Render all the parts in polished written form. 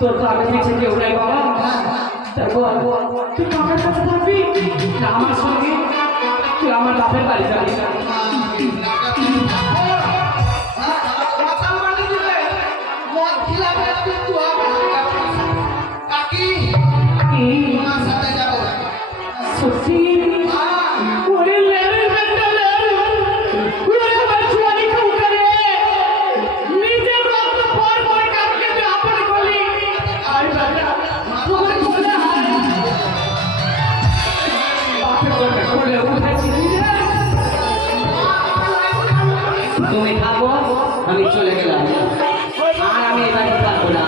তোর তো আগে পিছিয়ে কেউ নাই বাবা, তারপর তুই বাপের কাছে থাকবি না আমার সঙ্গে তুই আমার বাপের বাড়ি যাবি। সত্যি তুমি থাকো, আমি চলে গেলাম, আর আমি এখানে থাকবো না।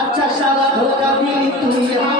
अच्छा साला धोखा दी तुझे